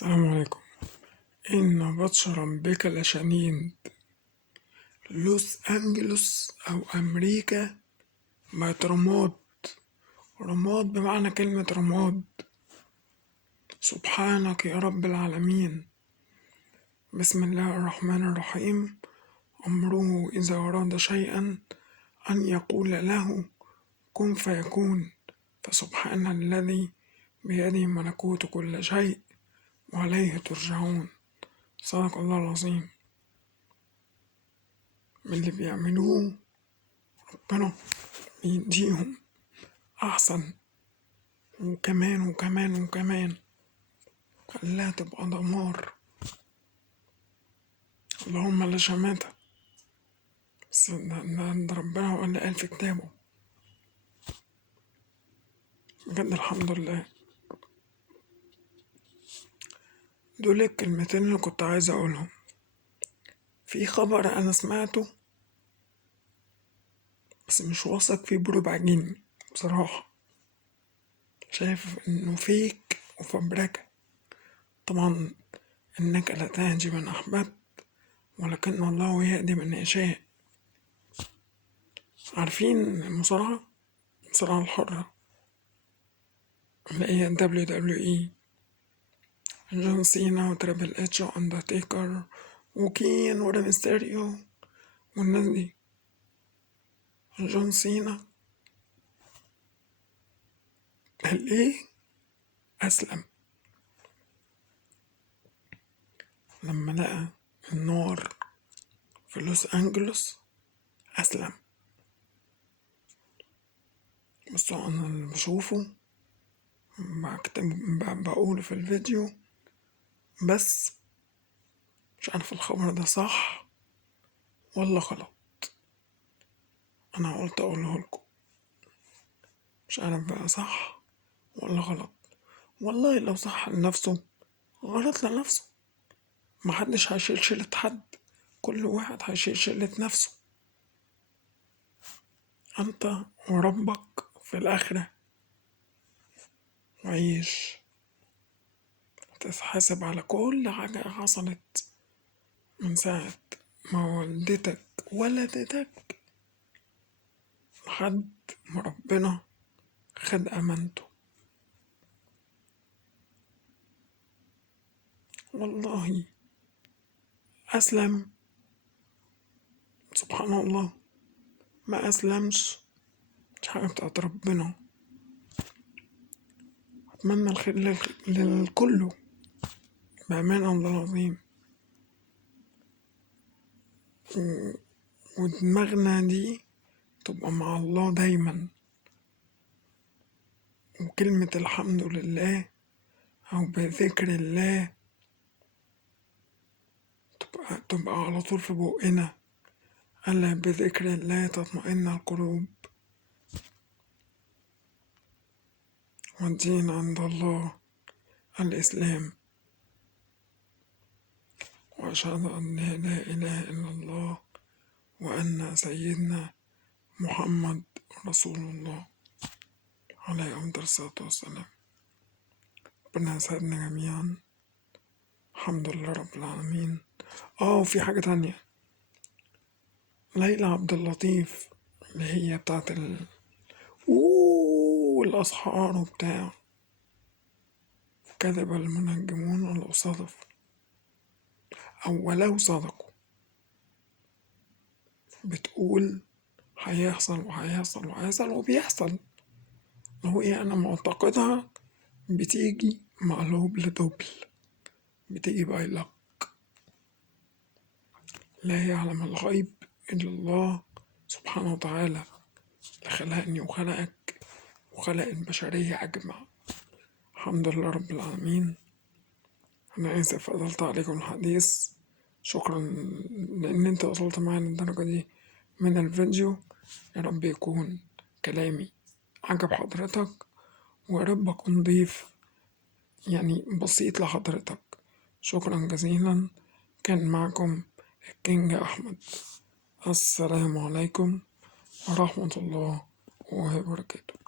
السلام عليكم. إن بطش ربك لشديد. لوس أنجلوس أو أمريكا بقت رماد. رماد بمعنى كلمة رماد. سبحانك يا رب العالمين. بسم الله الرحمن الرحيم. أمره إذا أراد شيئا أن يقول له كن فيكون. فسبحان الذي بيده ملكوت كل شيء وإليه ترجعون. صدق الله العظيم. من اللي بيعملوه ربنا بيديهم أحسن، وكمان وكمان وكمان، خلاها تبقى دمار. اللهم لا شماتة. بس ده ربنا هو اللي قال في كتابه. بجد الحمد لله. دول الكلمتين اللي كنت عايز أقولهم. في خبر أنا سمعته بس مش واثق فيه بربع جنيه بصراحة. شايف إنه فيك وفبركة. طبعا إنك لا تهدي من أحببت ولكن الله يهدي من يشاء. عارفين المصارعة الحرة اللي هي WWE، جون سينا وتريبل اتش واندرتيكر وكين وريمستيريو والناس دي. جون سينا قال ايه؟ أسلم لما لقى النار في لوس أنجلوس. أسلم. بس أنا اللي بشوفه بقوله في الفيديو، بس مش عارف الخبر ده صح ولا غلط. أنا قلت أقوله لكم، مش عارف بقى صح ولا غلط. والله لو صح لنفسه غلط لنفسه. محدش هيشيل شيلة حد، كل واحد هيشيل شيلة نفسه. أنت وربك في الآخرة، وعيش تتحاسب على كل حاجة حصلت من ساعة ما والدتك ولدتك لحد ما ربنا خد أمانته. والله أسلم سبحان الله، ما أسلمش مش حاجة بتاعت ربنا. أتمنى الخير للكل بأمانة الله العظيم. ودماغنا دي تبقى مع الله دايما، وكلمة الحمد لله أو بذكر الله تبقى على طول في بقنا. ألا بذكر الله تطمئن القلوب. والدين عند الله الإسلام. وأشهد أن لا إله إلا الله وأن سيدنا محمد رسول الله عليه أفضل الصلاة والسلام. ربنا يسعدنا جميعا. الحمد لله رب العالمين. وفي حاجة تانية. ليلى عبد اللطيف اللي هي بتاعت الأسحار وبتاع، كذب المنجمون ولو صدف أو ولو صدقوا. بتقول هيحصل وهيحصل وهيحصل وبيحصل. لو أنا معتقدها بتيجي مقلوب لدبل، بتيجي باي. لا يعلم الغيب إلا الله سبحانه وتعالى، اللي خلقني وخلقك وخلق البشرية أجمع. الحمد لله رب العالمين. أنا آسف أطلت عليكم الحديث. شكرا لأن أنت وصلت معايا للدرجة دي من الفيديو. يا رب يكون كلامي عجب حضرتك، ويا رب أكون ضيف يعني بسيط لحضرتك. شكرا جزيلا. كان معكم الكينج أحمد. السلام عليكم ورحمة الله وبركاته.